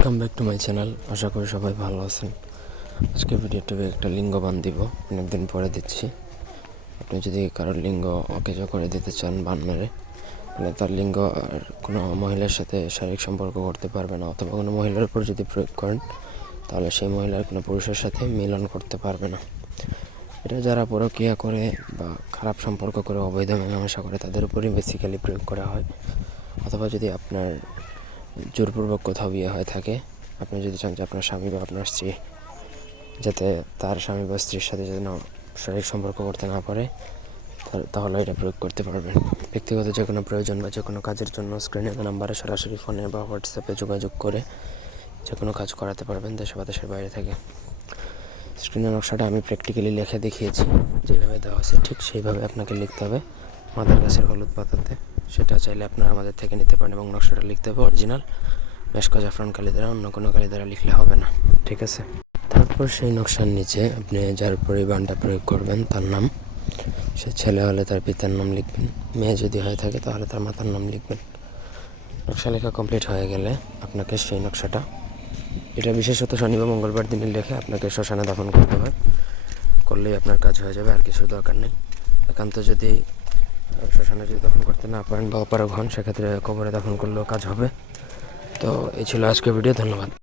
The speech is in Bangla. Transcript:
Welcome back to my channel. আশা করি সবাই ভালো আছেন। আজকে ভিডিওতে একটা লিঙ্গ বান দিব, অনেকদিন পরে দিচ্ছি। আপনি যদি কারোর লিঙ্গ অকেজ করে দিতে চান বান মেরে, মানে তার লিঙ্গ আর কোনো মহিলার সাথে শারীরিক সম্পর্ক করতে পারবে না, অথবা কোনো মহিলার উপর যদি প্রয়োগ করেন তাহলে সেই মহিলার কোনো পুরুষের সাথে মিলন করতে পারবে না। এটা যারা পরকীয়া করে বা খারাপ সম্পর্ক করে অবৈধ মেলামেশা করে তাদের উপরই বেসিক্যালি প্রয়োগ করা হয়। অথবা যদি আপনার জোরপূর্বক কোথাও বিয়ে হয়ে থাকে, আপনি যদি চান যে আপনার স্বামী বা আপনার স্ত্রী যাতে তার স্বামী বা স্ত্রীর সাথে যেন শারীরিক সম্পর্ক করতে না পারে, তাহলে এটা প্রয়োগ করতে পারবেন। ব্যক্তিগত যে কোনো প্রয়োজন বা যে কোনো কাজের জন্য স্ক্রিনে নাম্বারে সরাসরি ফোনে বা হোয়াটসঅ্যাপে যোগাযোগ করে যে কোনো কাজ করাতে পারবেন দেশে বা দেশের বাইরে থেকে। স্ক্রিনের নকশাটা আমি প্র্যাকটিক্যালি লিখে দেখিয়েছি, যেভাবে দেওয়া আছে ঠিক সেইভাবে আপনাকে লিখতে হবে মাদার গাছের হলুদ পাতাতে। সেটা চাইলে আপনারা আমাদের থেকে নিতে পারেন, এবং নকশাটা লিখতে হবে অরিজিনাল মেশক জাফরান কালি দ্বারা, অন্য কোনো কালি দ্বারা লিখলে হবে না, ঠিক আছে? তারপর সেই নকশার নিচে আপনি যার পরিবারটা প্রয়োগ করবেন তার নাম, সে ছেলে হলে তার পিতার নাম লিখবেন, মেয়ে যদি হয়ে থাকে তাহলে তার মাতার নাম লিখবেন। নকশা লেখা কমপ্লিট হয়ে গেলে আপনাকে সেই নকশাটা, এটা বিশেষত শনি বা মঙ্গলবার দিনে লিখে আপনাকে শ্মশানে দাফন করতে হয়, করলেই আপনার কাজ হয়ে যাবে, আর কিছু দরকার নেই। একান্ত যদি শ্মশানে যদি দাফন করতে না পারেন বা অপারগ হন, সেক্ষেত্রে কবরে দাফন করলেও কাজ হবে। তো এই ছিল আজকের ভিডিও, ধন্যবাদ।